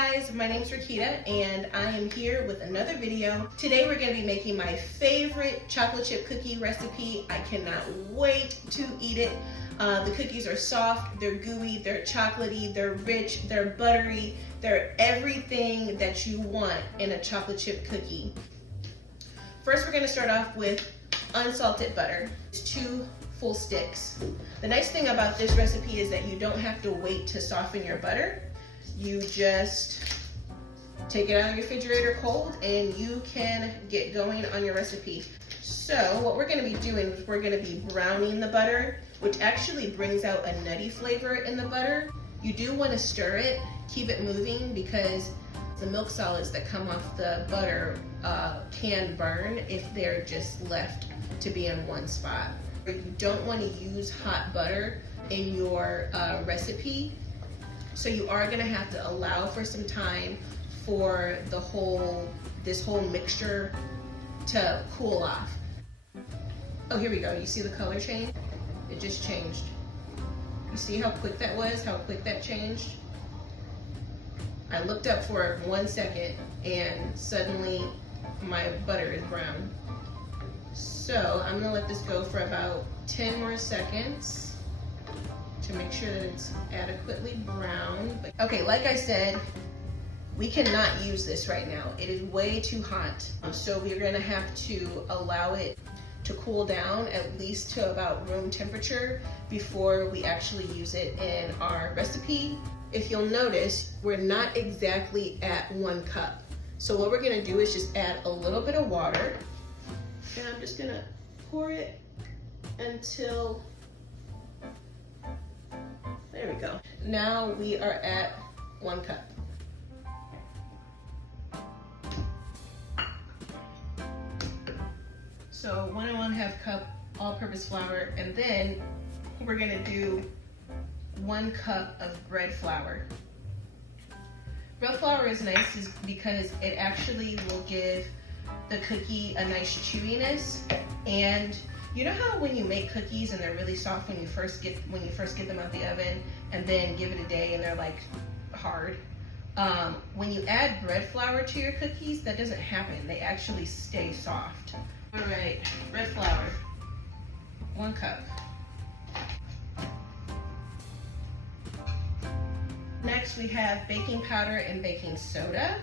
guys, my name is Rakita and I am here with another video. Today we're going to be making my favorite chocolate chip cookie recipe. I cannot wait to eat it. The cookies are soft, they're gooey, they're chocolatey, they're rich, they're buttery, they're everything that you want in a chocolate chip cookie. First we're going to start off with unsalted butter. It's 2 full sticks. The nice thing about this recipe is that you don't have to wait to soften your butter. You just take it out of your refrigerator cold and you can get going on your recipe. So what we're going to be doing is we're going to be browning the butter, which actually brings out a nutty flavor in the butter. You do want to stir it, keep it moving, because the milk solids that come off the butter can burn if they're just left to be in one spot. You don't want to use hot butter in your recipe, so you are going to have to allow for some time for this whole mixture to cool off. Oh, here we go. You see the color change? It just changed. You see how quick that was? How quick that changed? I looked up for 1 second and suddenly my butter is brown. So I'm gonna let this go for about 10 more seconds to make sure that it's adequately brown. Okay, like I said, we cannot use this right now. It is way too hot. So we're gonna have to allow it to cool down at least to about room temperature before we actually use it in our recipe. If you'll notice, we're not exactly at 1 cup. So what we're gonna do is just add a little bit of water. And I'm just gonna pour it until, there we go. Now we are at 1 cup. So 1 1/2 cup all-purpose flour, and then we're gonna do 1 cup of bread flour. Bread flour is nice because it actually will give the cookie a nice chewiness. And you know how when you make cookies and they're really soft when you first get them out the oven, and then give it a day and they're like hard? When you add bread flour to your cookies, that doesn't happen. They actually stay soft. All right, bread flour, 1 cup. Next we have baking powder and baking soda.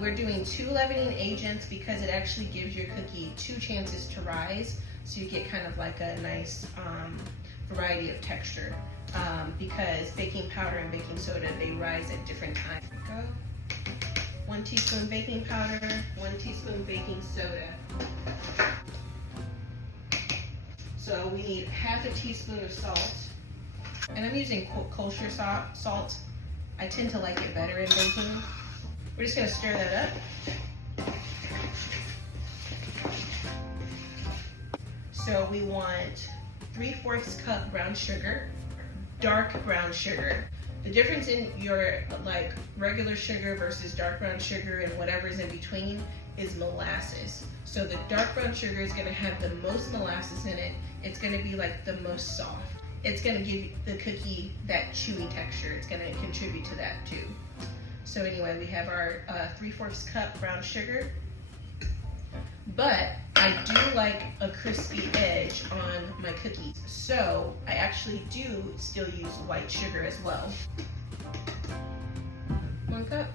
We're doing 2 leavening agents because it actually gives your cookie 2 chances to rise, so you get kind of like a nice variety of texture. Because baking powder and baking soda, they rise at different times. Go. 1 teaspoon baking powder, 1 teaspoon baking soda. So we need 1/2 teaspoon of salt. And I'm using kosher salt. I tend to like it better in baking. We're just gonna stir that up. So we want 3/4 cup brown sugar, dark brown sugar. The difference in your like regular sugar versus dark brown sugar and whatever's in between is molasses. So the dark brown sugar is gonna have the most molasses in it. It's gonna be like the most soft. It's gonna give the cookie that chewy texture. It's gonna contribute to that too. So anyway, we have our 3/4 cup brown sugar, but I do like a crispy edge on my cookies. So I actually do still use white sugar as well. 1 cup.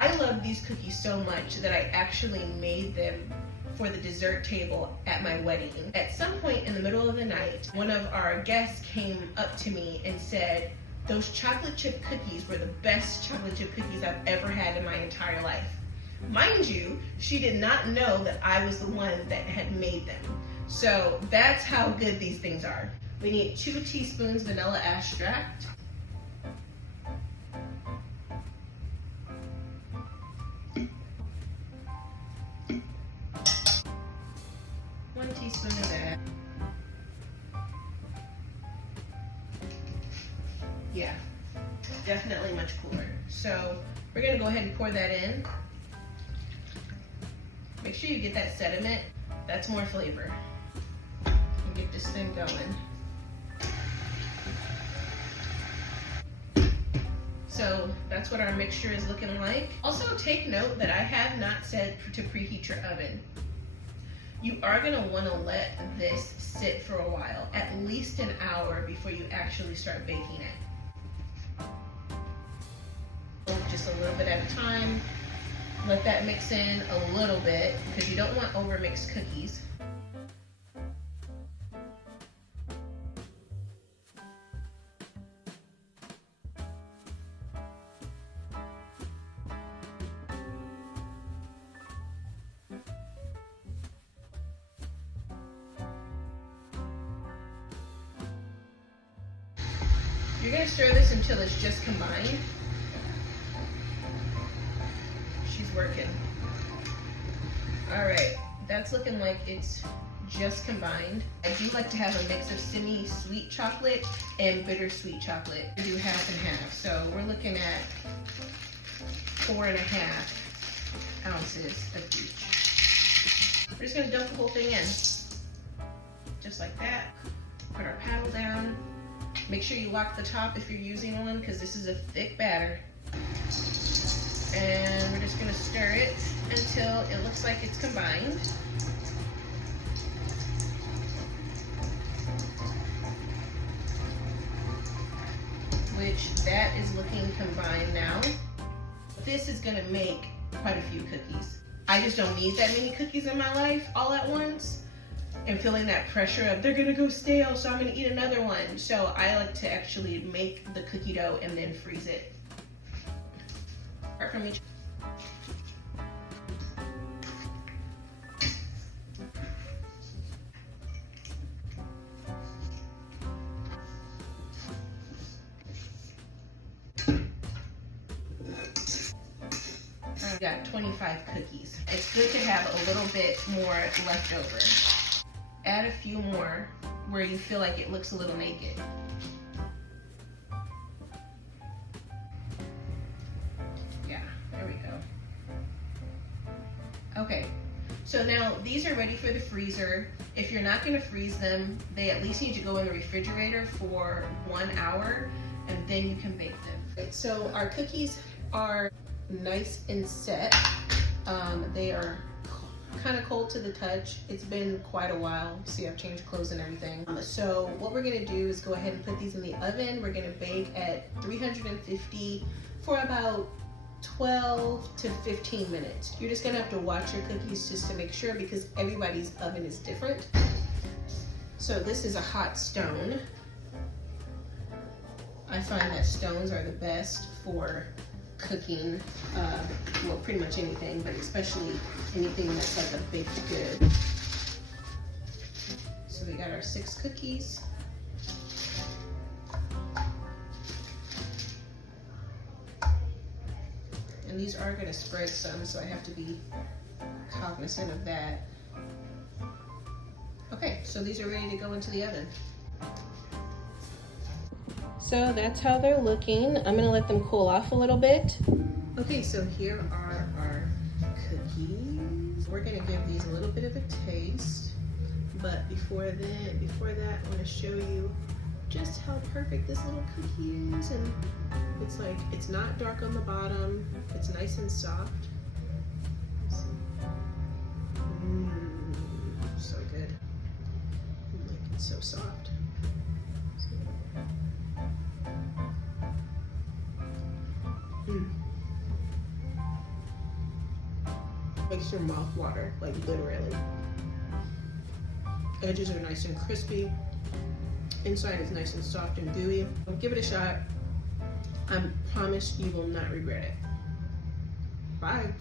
I love these cookies so much that I actually made them for the dessert table at my wedding. At some point in the middle of the night, one of our guests came up to me and said, "Those chocolate chip cookies were the best chocolate chip cookies I've ever had in my entire life." Mind you, she did not know that I was the one that had made them. So that's how good these things are. We need 2 teaspoons vanilla extract. 1 teaspoon of that. Yeah, definitely much cooler. So we're gonna go ahead and pour that in. Make sure you get that sediment. That's more flavor. And get this thing going. So that's what our mixture is looking like. Also take note that I have not said to preheat your oven. You are gonna wanna let this sit for a while, at least an hour before you actually start baking it. Just a little bit at a time. Let that mix in a little bit because you don't want overmixed cookies. You're gonna stir this until it's just combined. She's working. All right, that's looking like it's just combined. I do like to have a mix of semi-sweet chocolate and bittersweet chocolate. I do half and half, so we're looking at 4.5 ounces of each. We're just gonna dump the whole thing in, just like that. Put our paddle down. Make sure you lock the top if you're using one because this is a thick batter. And we're just gonna stir it until it looks like it's combined. Which that is looking combined now. This is gonna make quite a few cookies. I just don't need that many cookies in my life all at once. And feeling that pressure of they're gonna go stale, so I'm gonna eat another one. So I like to actually make the cookie dough and then freeze it. Apart from each. I've got 25 cookies. It's good to have a little bit more left over. Add a few more where you feel like it looks a little naked. Yeah, there we go. Okay, so now these are ready for the freezer. If you're not gonna freeze them, they at least need to go in the refrigerator for 1 hour and then you can bake them. So our cookies are nice and set. They are kind of cold to the touch. It's been quite a while. See, I've changed clothes and everything. So what we're gonna do is go ahead and put these in the oven. We're gonna bake at 350 for about 12 to 15 minutes. You're just gonna have to watch your cookies just to make sure because everybody's oven is different. So this is a hot stone. I find that stones are the best for cooking, well, pretty much anything, but especially anything that's like a baked good. So we got our 6 cookies. And these are gonna spread some, so I have to be cognizant of that. Okay, so these are ready to go into the oven. So that's how they're looking. I'm gonna let them cool off a little bit. Okay, so here are our cookies. We're gonna give these a little bit of a taste, but before that, I wanna show you just how perfect this little cookie is. And it's like, it's not dark on the bottom, it's nice and soft. So good. Like, it's so soft. Makes your mouth water, like literally. Edges are nice and crispy. Inside is nice and soft and gooey. Give it a shot. I promise you will not regret it. Bye.